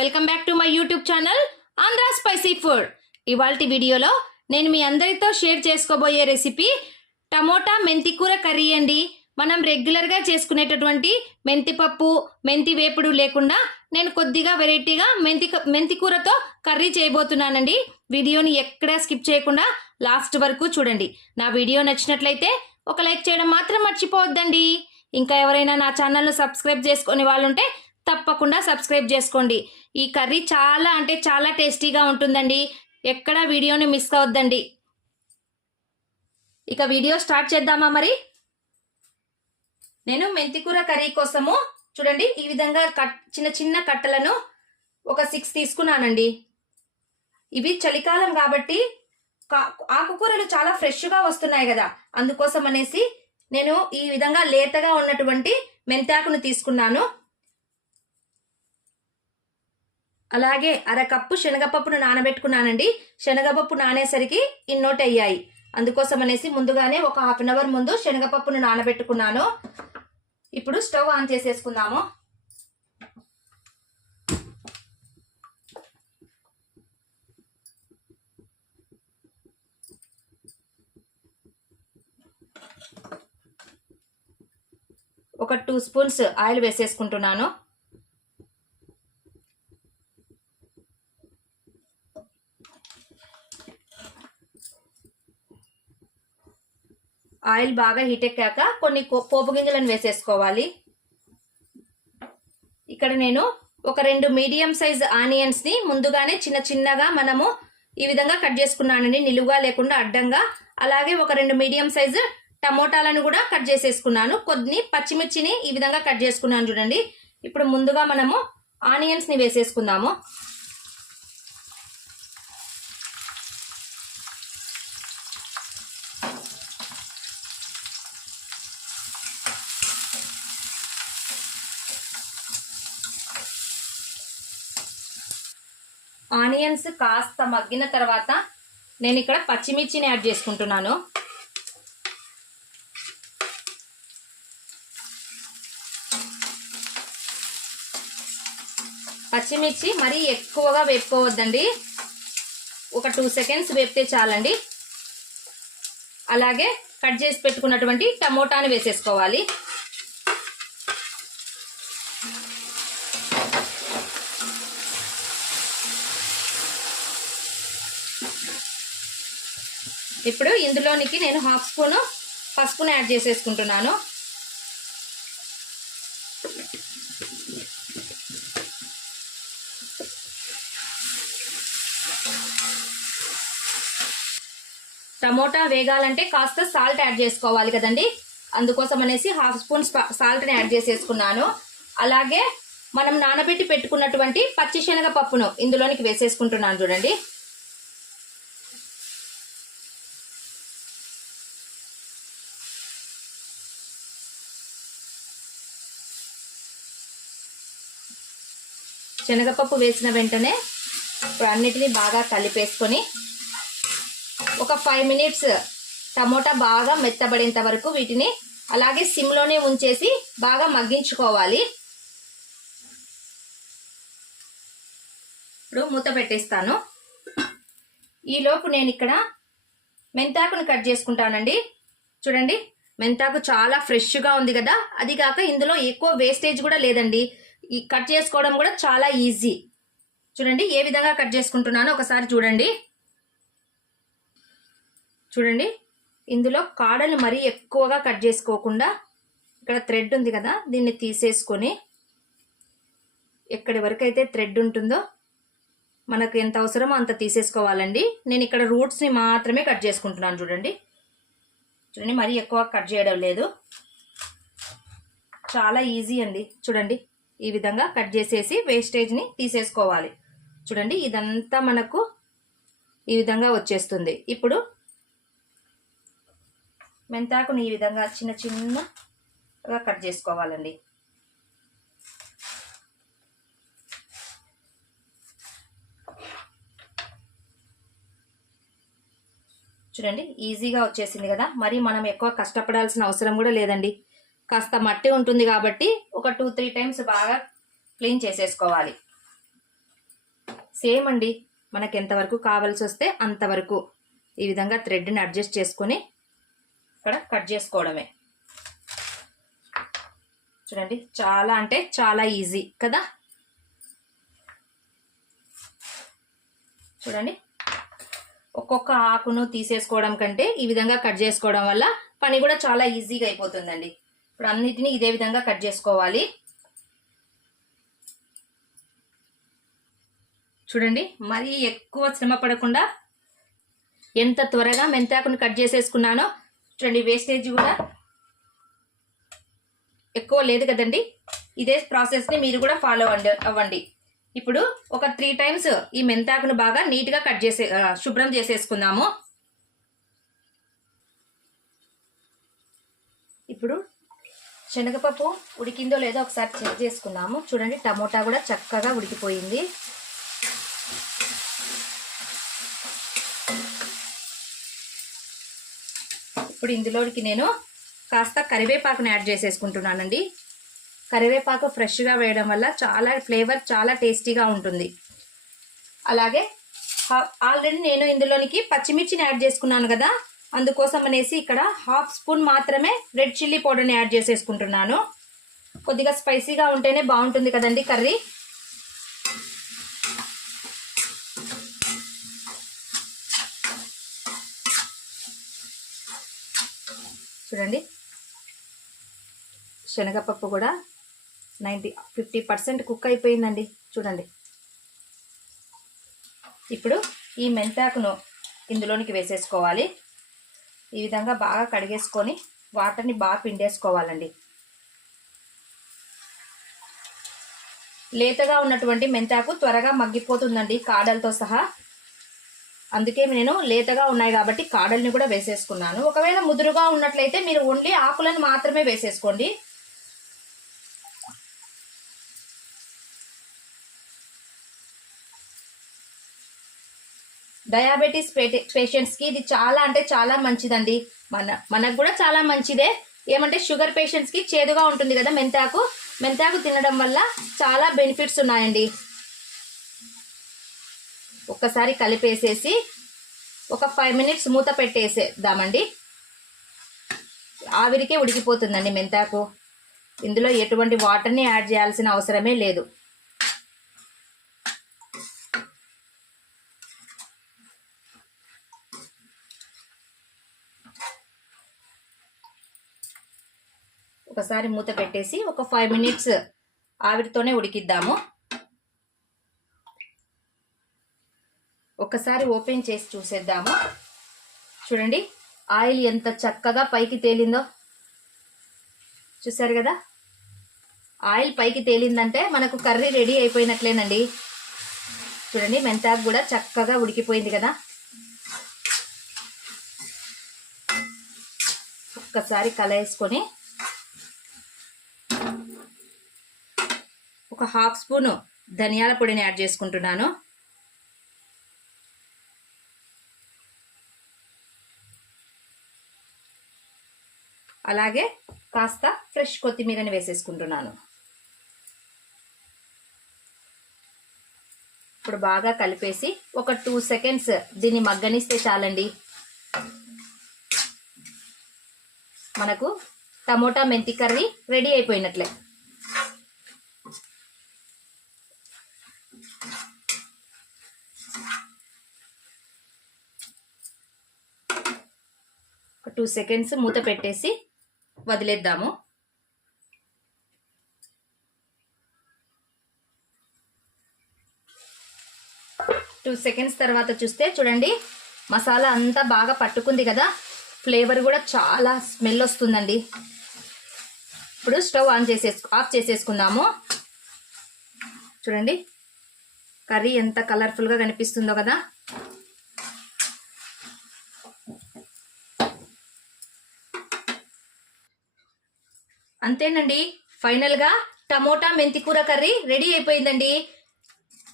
Welcome back to my YouTube channel Andhra spicy food. ఇవాల్టి వీడియోలో నేను మీ అందరితో షేర్ చేసుకోబోయే రెసిపీ టమోటా మెంతి కూర కర్రీ అండి. మనం రెగ్యులర్గా చేసుకునేటటువంటి మెంతిపప్పు మెంతి వేపుడు లేకుండా నేను కొద్దిగా వెరైటీగా మెంతి కూరతో కర్రీ చేయబోతున్నానండి. వీడియోని ఎక్కడా స్కిప్ చేయకుండా లాస్ట్ వరకు చూడండి. నా వీడియో నచ్చినట్లయితే ఒక లైక్ చేయడం మాత్రం మర్చిపోవద్దండి. ఇంకా ఎవరైనా నా ఛానల్ను సబ్స్క్రైబ్ చేసుకునే వాళ్ళు ఉంటే తప్పకుండా సబ్స్క్రైబ్ చేసుకోండి. ఈ కర్రీ చాలా అంటే చాలా టేస్టీగా ఉంటుందండి. ఎక్కడ వీడియోని మిస్ అవ్వద్దండి. ఇక వీడియో స్టార్ట్ చేద్దామా మరి. నేను మెంతికూర కర్రీ కోసము చూడండి ఈ విధంగా చిన్న చిన్న కట్టలను ఒక 6 తీసుకున్నానండి. ఇవి చలికాలం కాబట్టి ఆకుకూరలు చాలా ఫ్రెష్గా వస్తున్నాయి కదా, అందుకోసం అనేసి నేను ఈ విధంగా లేతగా ఉన్నటువంటి మెంతాకును తీసుకున్నాను. అలాగే అరకప్పు శనగపప్పును నానబెట్టుకున్నానండి. శనగపప్పు నానేసరికి ఇన్నోటి అయ్యాయి, అందుకోసం అనేసి ముందుగానే ఒక హాఫ్ అన్ అవర్ ముందు శనగపప్పును నానబెట్టుకున్నాను. ఇప్పుడు స్టవ్ ఆన్ చేసేసుకుందాము. ఒక 2 స్పూన్స్ ఆయిల్ వేసేసుకుంటున్నాను. ఆయిల్ బాగా హీట్ ఎక్కాక కొన్ని పోపు గింజలను వేసేసుకోవాలి. ఇక్కడ నేను ఒక 2 మీడియం సైజ్ ఆనియన్స్ ని ముందుగానే చిన్న చిన్నగా మనము ఈ విధంగా కట్ చేసుకున్నానండి, నిలువుగా లేకుండా అడ్డంగా. అలాగే ఒక 2 మీడియం సైజు టమోటాలను కూడా కట్ చేసేసుకున్నాను. కొన్ని పచ్చిమిర్చిని ఈ విధంగా కట్ చేసుకున్నాను చూడండి. ఇప్పుడు ముందుగా మనము ఆనియన్స్ ని వేసేసుకుందాము. ఆనియన్స్ కాస్త మగ్గిన తర్వాత నేను ఇక్కడ పచ్చిమిర్చిని యాడ్ చేసుకుంటున్నాను. పచ్చిమిర్చి మరీ ఎక్కువగా వేపుకోవద్దండి, ఒక 2 సెకండ్స్ వేపితే చాలండి. అలాగే కట్ చేసి పెట్టుకున్నటువంటి టమోటాని వేసేసుకోవాలి. ఇప్పుడు ఇందులోనికి నేను హాఫ్ స్పూను పసుపును యాడ్ చేసేసుకుంటున్నాను. టమోటా వేగాలంటే కాస్త సాల్ట్ యాడ్ చేసుకోవాలి కదండి, అందుకోసం అనేసి హాఫ్ స్పూన్ సాల్ట్ని యాడ్ చేసేసుకున్నాను. అలాగే మనం నానబెట్టి పెట్టుకున్నటువంటి పచ్చి శనగపప్పును ఇందులోనికి వేసేసుకుంటున్నాను చూడండి. శనగపప్పు వేసిన వెంటనే ఇప్పుడు అన్నిటినీ బాగా కలిపేసుకొని ఒక 5 మినిట్స్ టమోటా బాగా మెత్తబడేంత వరకు వీటిని అలాగే సిమ్లోనే ఉంచేసి బాగా మగ్గించుకోవాలి. ఇప్పుడు మూత పెట్టేస్తాను. ఈలోపు నేను ఇక్కడ మెంతాకుని కట్ చేసుకుంటానండి. చూడండి మెంతాకు చాలా ఫ్రెష్గా ఉంది కదా, అది కాక ఇందులో ఎక్కువ వేస్టేజ్ కూడా లేదండి. ఈ కట్ చేసుకోవడం కూడా చాలా ఈజీ. చూడండి ఏ విధంగా కట్ చేసుకుంటున్నానో ఒకసారి చూడండి. చూడండి ఇందులో కాడలు మరీ ఎక్కువగా కట్ చేసుకోకుండా ఇక్కడ థ్రెడ్ ఉంది కదా, దీన్ని తీసేసుకొని ఎక్కడి వరకు అయితే థ్రెడ్ ఉంటుందో మనకు ఎంత అవసరమో అంత తీసేసుకోవాలండి. నేను ఇక్కడ రూట్స్ని మాత్రమే కట్ చేసుకుంటున్నాను చూడండి. చూడండి మరీ ఎక్కువ కట్ చేయడం లేదు, చాలా ఈజీ అండి. చూడండి ఈ విధంగా కట్ చేసేసి వేస్టేజ్ని తీసేసుకోవాలి. చూడండి ఇదంతా మనకు ఈ విధంగా వచ్చేస్తుంది. ఇప్పుడు మెంతాకుని ఈ విధంగా చిన్న చిన్నగా కట్ చేసుకోవాలండి. చూడండి ఈజీగా వచ్చేసింది కదా, మరి మనం ఎక్కువ కష్టపడాల్సిన అవసరం కూడా లేదండి. కాస్త మట్టి ఉంటుంది కాబట్టి ఒక 2-3 టైమ్స్ బాగా క్లీన్ చేసేసుకోవాలి. సేమ్ అండి, మనకి ఎంతవరకు కావాల్సి వస్తే అంతవరకు ఈ విధంగా థ్రెడ్ని అడ్జస్ట్ చేసుకొని ఇక్కడ కట్ చేసుకోవడమే. చూడండి, చాలా అంటే చాలా ఈజీ కదా. చూడండి, ఒక్కొక్క ఆకును తీసేసుకోవడం కంటే ఈ విధంగా కట్ చేసుకోవడం వల్ల పని కూడా చాలా ఈజీగా అయిపోతుందండి. ఇప్పుడు అన్నిటినీ ఇదే విధంగా కట్ చేసుకోవాలి. చూడండి, మరీ ఎక్కువ శ్రమ పడకుండా ఎంత త్వరగా మెంతాకుని కట్ చేసేసుకున్నానో. చూడండి, వేస్టేజ్ కూడా ఎక్కువ లేదు కదండి. ఇదే ప్రాసెస్ని మీరు కూడా ఫాలో అవ్వండి. ఇప్పుడు ఒక 3 టైమ్స్ ఈ మెంతాకును బాగా నీట్గా శుభ్రం చేసేసుకుందాము. ఇప్పుడు శనగపప్పు ఉడికిందో లేదో ఒకసారి చెక్ చేసుకుందాము. చూడండి, టమోటా కూడా చక్కగా ఉడికిపోయింది. ఇప్పుడు ఇందులోకి నేను కాస్త కరివేపాకుని యాడ్ చేసేసుకుంటున్నానండి. కరివేపాకు ఫ్రెష్గా వేయడం వల్ల చాలా ఫ్లేవర్ చాలా టేస్టీగా ఉంటుంది. అలాగే ఆల్రెడీ నేను ఇందులోనికి పచ్చిమిర్చిని యాడ్ చేసుకున్నాను కదా, అందుకోసం అనేసి ఇక్కడ 1/2 స్పూన్ మాత్రమే రెడ్ చిల్లీ పౌడర్ని యాడ్ చేసేసుకుంటున్నాను. కొద్దిగా స్పైసీగా ఉంటేనే బాగుంటుంది కదండి కర్రీ. చూడండి, శనగపప్పు కూడా 50% కుక్ అయిపోయిందండి. చూడండి, ఇప్పుడు ఈ మెంతాకును ఇందులోనికి వేసేసుకోవాలి. ఈ విధంగా బాగా కడిగేసుకొని వాటర్ని బాగా పిండేసుకోవాలండి. లేతగా ఉన్నటువంటి మెంతాకు త్వరగా మగ్గిపోతుందండి కాడలతో సహా. అందుకే నేను లేతగా ఉన్నాయి కాబట్టి కాడల్ని కూడా వేసేసుకున్నాను. ఒకవేళ ముదురుగా ఉన్నట్లయితే మీరు ఓన్లీ ఆకులను మాత్రమే వేసేసుకోండి. డయాబెటీస్ పేషెంట్స్కి ఇది చాలా అంటే చాలా మంచిదండి. మనకు కూడా చాలా మంచిదే. ఏమంటే షుగర్ పేషెంట్స్కి చేదుగా ఉంటుంది కదా మెంతాకు తినడం వల్ల చాలా బెనిఫిట్స్ ఉన్నాయండి. ఒక్కసారి కలిపేసేసి ఒక 5 మినిట్స్ మూత పెట్టేసేద్దామండి. ఆవిరికే ఉడికిపోతుందండి మెంతాకు. ఇందులో ఎటువంటి వాటర్ని యాడ్ చేయాల్సిన అవసరమే లేదు. ఒకసారి మూత పెట్టేసి ఒక 5 మినిట్స్ ఆవిరితోనే ఉడికిద్దాము. ఒకసారి ఓపెన్ చేసి చూసేద్దాము. చూడండి, ఆయిల్ ఎంత చక్కగా పైకి తేలిందో. చూసారు కదా, ఆయిల్ పైకి తేలిందంటే మనకు కర్రీ రెడీ అయిపోయినట్లేనండి. చూడండి, మెంతాకు కూడా చక్కగా ఉడికిపోయింది కదా. ఒక్కసారి కలవేసుకొని ఒక 1/2 స్పూను ధనియాల పొడిని యాడ్ చేసుకుంటున్నాను. అలాగే కాస్త ఫ్రెష్ కొత్తిమీరని వేసేసుకుంటున్నాను. ఇప్పుడు బాగా కలిపేసి ఒక 2 సెకండ్స్ దీన్ని మగ్గనిస్తే చాలండి. మనకు టమోటా మెంతి కర్రీ రెడీ అయిపోయినట్లే. ఒక 2 సెకండ్స్ మూత పెట్టేసి వదిలేద్దాము. టూ సెకండ్స్ తర్వాత చూస్తే చూడండి, మసాలా అంతా బాగా పట్టుకుంది కదా. ఫ్లేవర్ కూడా చాలా స్మెల్ వస్తుందండి. ఇప్పుడు స్టవ్ ఆఫ్ చేసేసుకుందాము. చూడండి, కర్రీ ఎంత కలర్ఫుల్గా కనిపిస్తుందో కదా. అంతేనండి, ఫైనల్గా టమోటా మెంతికూర కర్రీ రెడీ అయిపోయిందండి.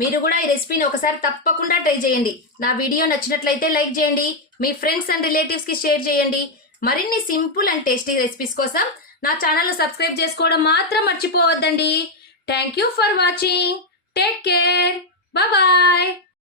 మీరు కూడా ఈ రెసిపీని ఒకసారి తప్పకుండా ట్రై చేయండి. నా వీడియో నచ్చినట్లయితే లైక్ చేయండి, మీ ఫ్రెండ్స్ అండ్ రిలేటివ్స్కి షేర్ చేయండి. మరిన్ని సింపుల్ అండ్ టేస్టీ రెసిపీస్ కోసం నా ఛానల్ను సబ్స్క్రైబ్ చేసుకోవడం మాత్రం మర్చిపోవద్దండి. Thank you for watching. Take care. Bye.